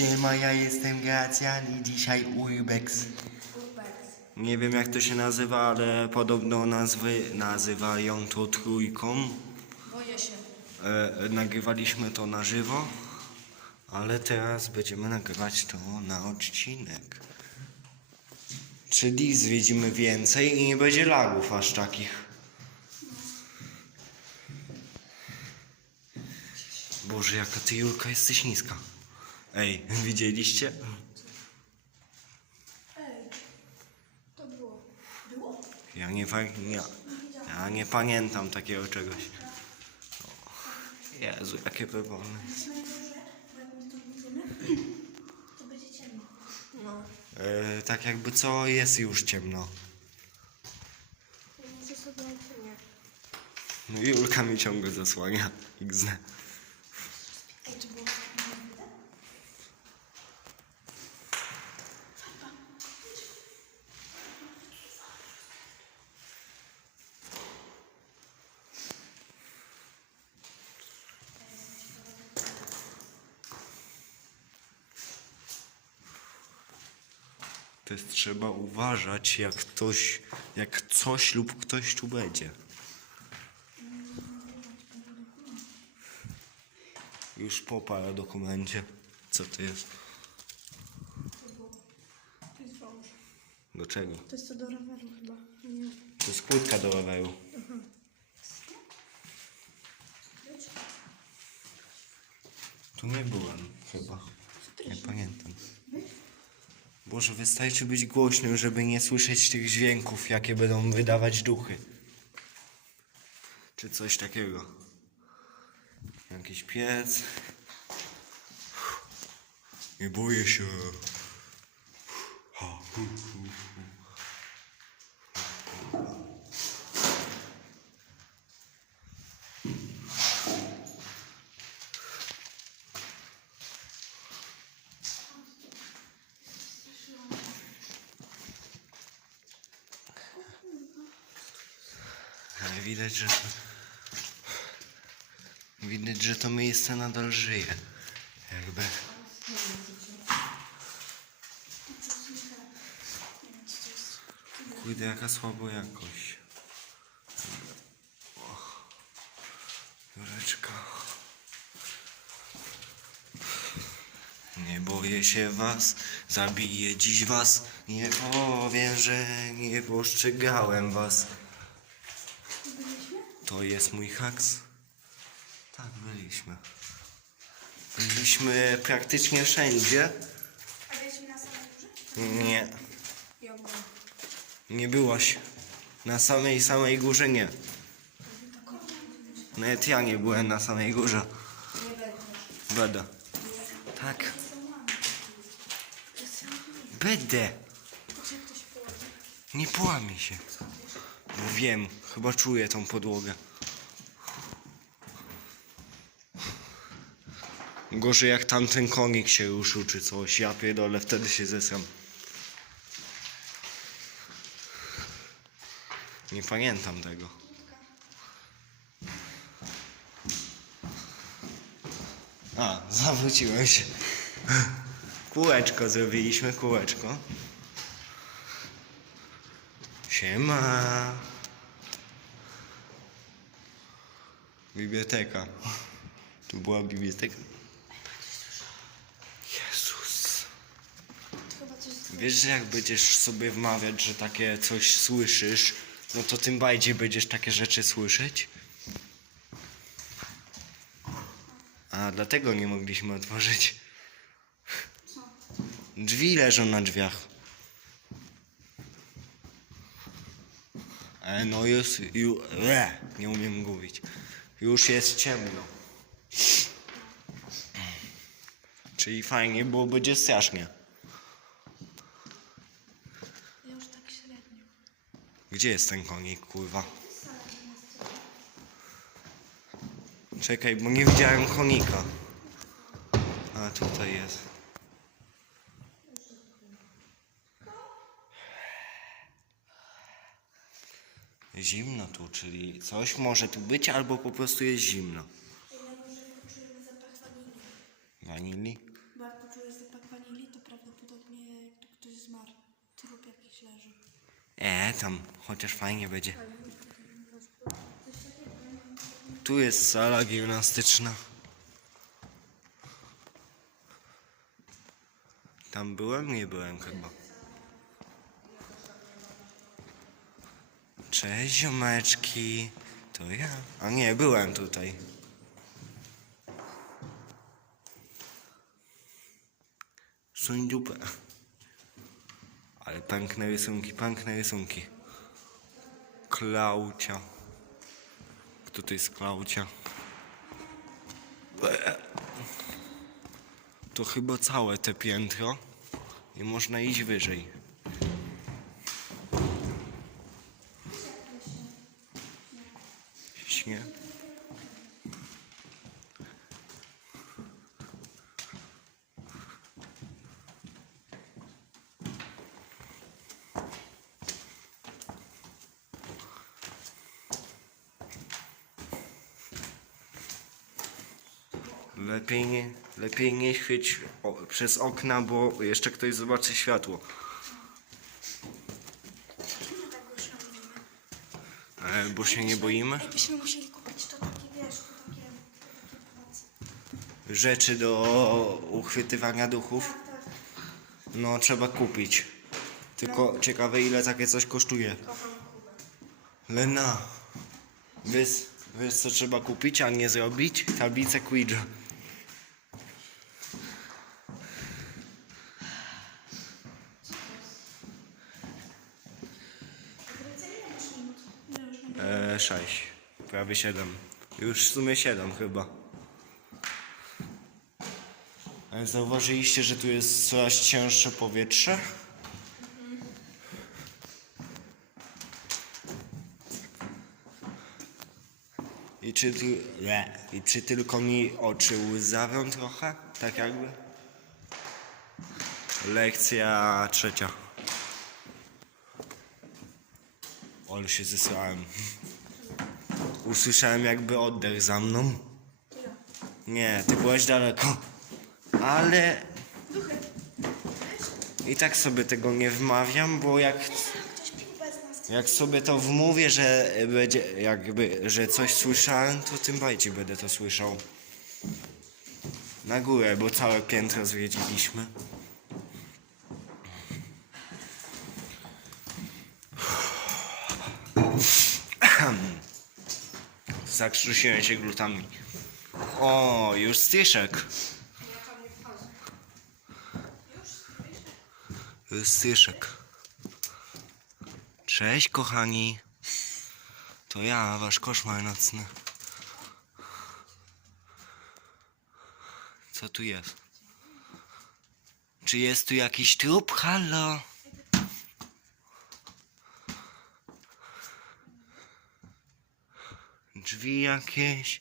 Siema, ja jestem Gracjan i dzisiaj Urbex. Nie wiem jak to się nazywa, ale podobno nazwy nazywają to trójką. Boję się. E, nagrywaliśmy to na żywo, ale teraz będziemy nagrywać to na odcinek. Czyli zwiedzimy więcej i nie będzie lagów aż takich. Boże, jaka ty Julka jesteś niska. Ej, widzieliście? Ej, to było. Było? Ja nie, pa- ja, ja nie pamiętam takiego czegoś. O, Jezu, jakie pewne. To będzie ciemno. No. E, tak jakby co jest już ciemno. Muszę sobie nie. No i Julka mi ciągle zasłania. XD. Ej, to było. To jest trzeba uważać, jak ktoś, jak coś lub ktoś tu będzie. Już po paradokumencie. Co to jest? To jest wąż. Do czego? To jest to do roweru chyba. Nie. To jest płytka do roweru. Tu nie byłem chyba. Boże, wystarczy być głośnym, żeby nie słyszeć tych dźwięków, jakie będą wydawać duchy. Czy coś takiego. Jakiś piec. Nie boję się. Ha, hu, widać, że to... Widać, że to miejsce nadal żyje. Jakby... Kurde, jaka słabo jakość. Jureczka. Nie boję się was, zabiję dziś was. Nie powiem, że nie postrzegałem was. To jest mój haks? Tak, byliśmy. Byliśmy praktycznie wszędzie. A byliśmy na samej górze? Nie, nie byłaś. Na samej, samej górze nie. Nawet ja nie byłem na samej górze. Nie będę. Będę. Tak. Będę. Nie połamie się. No wiem, chyba czuję tą podłogę. Gorzej jak tamten konik się ruszył czy coś, ja pierdolę, wtedy się zesram. Nie pamiętam tego. A, zawróciłem się. Kółeczko zrobiliśmy, kółeczko. Siema. Biblioteka. Tu była biblioteka. Jezus. Wiesz, że jak będziesz sobie wmawiać, że takie coś słyszysz, no to tym bardziej będziesz takie rzeczy słyszeć? A dlatego nie mogliśmy otworzyć. Drzwi leżą na drzwiach. E, no już, ju, e, nie umiem mówić. Już jest ciemno. Czyli fajnie, bo będzie strasznie. Ja już tak średnio. Gdzie jest ten konik, kurwa? Czekaj, bo nie widziałem konika. A, tutaj jest. Zimno tu, czyli coś może tu być, albo po prostu jest zimno. Ja może poczujemy zapach wanilii. Wanilii? Bo jak poczuję zapach nie, jak tu ktoś zmarł. Trup jakiś leży. E, tam, chociaż fajnie będzie. Tu jest sala gimnastyczna. Tam byłem? Nie byłem chyba. Cześć ziomeczki. To ja. A nie, byłem tutaj. Suń dupę. Ale piękne rysunki, piękne rysunki. Klaucia. Kto to jest Klaucia? To chyba całe te piętro i można iść wyżej. Lepiej nie, lepiej nie świeć o, przez okna, bo jeszcze ktoś zobaczy światło. Tak. E, bo się nie boimy. Byśmy musieli kupić to takie, wiesz, to takie. Rzeczy do uchwytywania duchów, Tak, tak. no trzeba kupić. Tylko ciekawe ile takie coś kosztuje. Kocham Kubę. Lena, wiesz, wiesz co trzeba kupić, a nie zrobić? Tablicę Ouija. Ile już nie wiem. E, 6, prawie 7. Już w sumie 7 chyba. Ale zauważyliście, że tu jest coraz cięższe powietrze? I czy, nie. I czy tylko mi oczy łzawią trochę? Tak jakby? Lekcja trzecia. Ale się zesrałem. Usłyszałem jakby oddech za mną. Nie, ty byłeś daleko. Ale i tak sobie tego nie wmawiam, bo jak, jak sobie to wmówię, że będzie jakby, że coś słyszałem, to tym bardziej będę to słyszał. Na górę, bo całe piętro zwiedziliśmy. Zakrztusiłem się glutami. O, już styszek. Już styszek. Cześć kochani. To ja, wasz koszmar nocny. Co tu jest? Czy jest tu jakiś trup? Halo? Drzwi jakieś?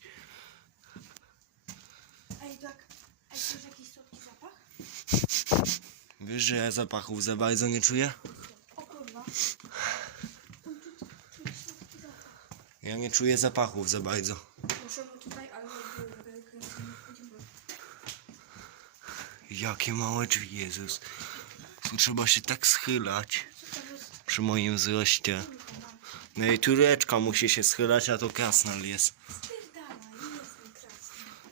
Ej, tak. Ej, czujesz jakiś słodki zapach? Wiesz, że ja zapachów za bardzo nie czuję? O kurwa. Ja nie czuję zapachów za bardzo. Możemy tutaj, ale. Jakie małe drzwi, Jezus. Tu trzeba się tak schylać przy moim wzroście. No i tureczka musi się schylać, a to krasnal jest.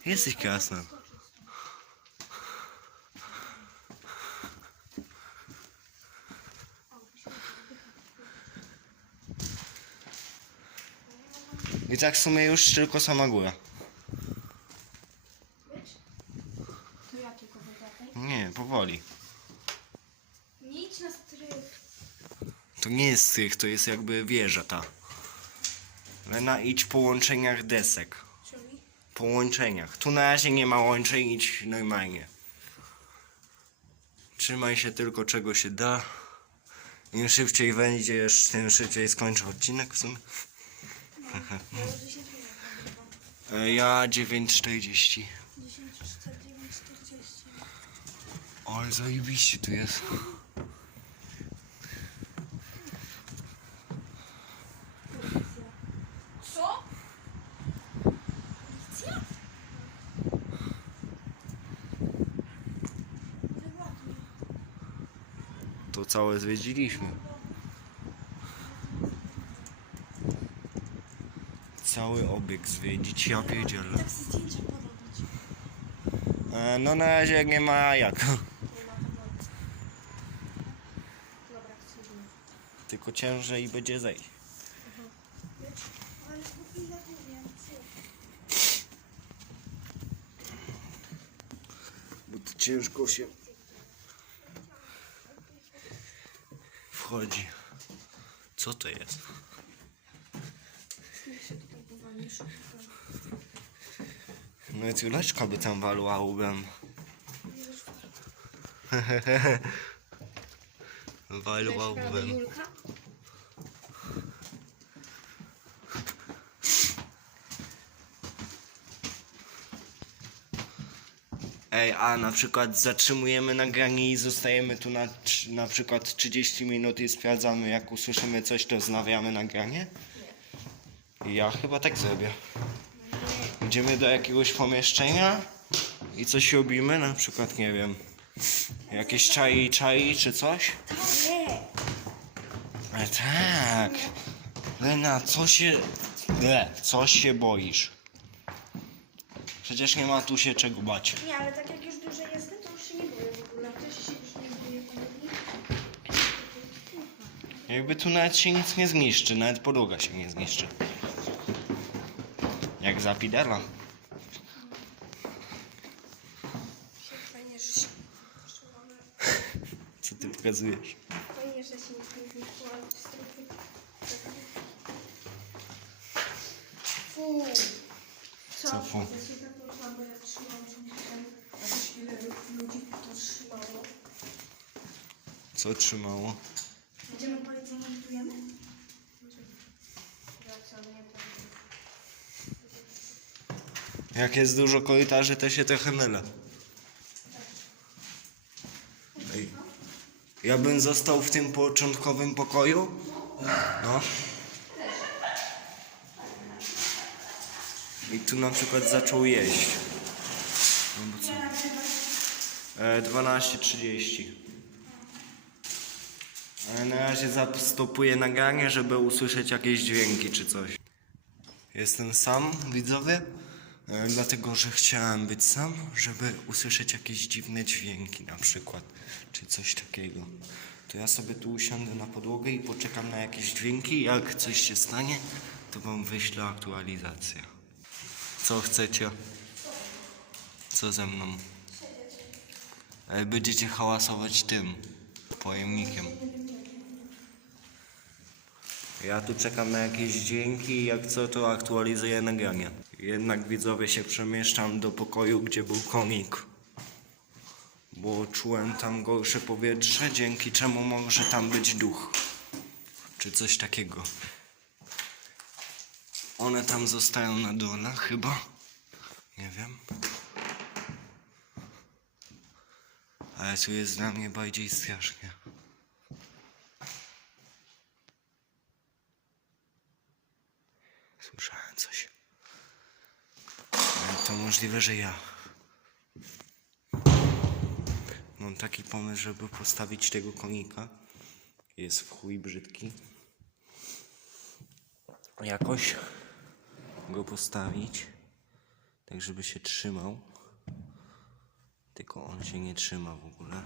Jesteś krasnal. I tak w sumie już tylko sama góra. Nie, powoli. Nie idź na strych. To nie jest strych, to jest jakby wieża ta. Lena, idź po łączeniach desek. Czyli? Po łączeniach. Tu na razie nie ma łączeń, idź normalnie. Trzymaj się tylko czego się da. Im szybciej wejdziesz, tym szybciej skończę odcinek w sumie. Ja już 10 minut nagrywam. E, Ja 9.40. 10, 4, 9, 40. Ale zajebiście tu jest. Całe zwiedziliśmy. Cały obieg zwiedzić, ja pierdzielę. Tak. E, no na razie nie ma jak. Tylko ciężej będzie zejść. Bo to ciężko się wchodzi. Co to jest? No i ciuleczka by tam walła łbem. Walła łbem. Julka? Ej, a na przykład zatrzymujemy nagranie i zostajemy tu na, na przykład 30 minut i sprawdzamy jak usłyszymy coś, to wznawiamy nagranie? Ja chyba tak zrobię. Idziemy do jakiegoś pomieszczenia i coś robimy, na przykład nie wiem, jakieś czai czai czy coś? Nie. E, tak. Lena, co się... Le, co się boisz? Przecież nie ma tu się czego bać. Nie, ale tak jak już dłużej jestem, to już się nie boję w ogóle. Się już nie boję. Jakby tu nawet się nic nie zniszczy, nawet podłoga się nie zniszczy. Jak za Pidela. Fajnie, że się... jeszcze mamy- Co ty pokazujesz? Fajnie, że się nic nie zniszczyło, ale to jest trochę... Fu. Co? Co fu? Bo jakoś wiele ludzi to trzymało. Co trzymało? Gotujemy? Ja co, to... Jak jest dużo korytarzy, to się trochę mylę. Ej. Ja bym został w tym początkowym pokoju. No. I tu na przykład zaczął jeść. No bo co? E, 12.30. Ale na razie zastopuję nagranie, żeby usłyszeć jakieś dźwięki czy coś. Jestem sam, widzowie, e, dlatego że chciałem być sam, żeby usłyszeć jakieś dziwne dźwięki na przykład, czy coś takiego. To ja sobie tu usiądę na podłogę i poczekam na jakieś dźwięki. Jak coś się stanie, to wam wyślę aktualizację. Co chcecie? Co ze mną? E, Będziecie hałasować tym pojemnikiem. Ja tu czekam na jakieś dźwięki jak co to aktualizuję nagranie. Jednak widzowie się przemieszczam do pokoju, gdzie był komik. Bo czułem tam gorsze powietrze, dzięki czemu może tam być duch. Czy coś takiego. One tam zostają na dole chyba. Nie wiem. Ale tu jest dla mnie bardziej strasznie. Słyszałem coś. Ale to możliwe, że ja. Mam taki pomysł, żeby postawić tego konika. Jest w chuj brzydki. Jakoś go postawić, tak żeby się trzymał. Tylko on się nie trzyma w ogóle.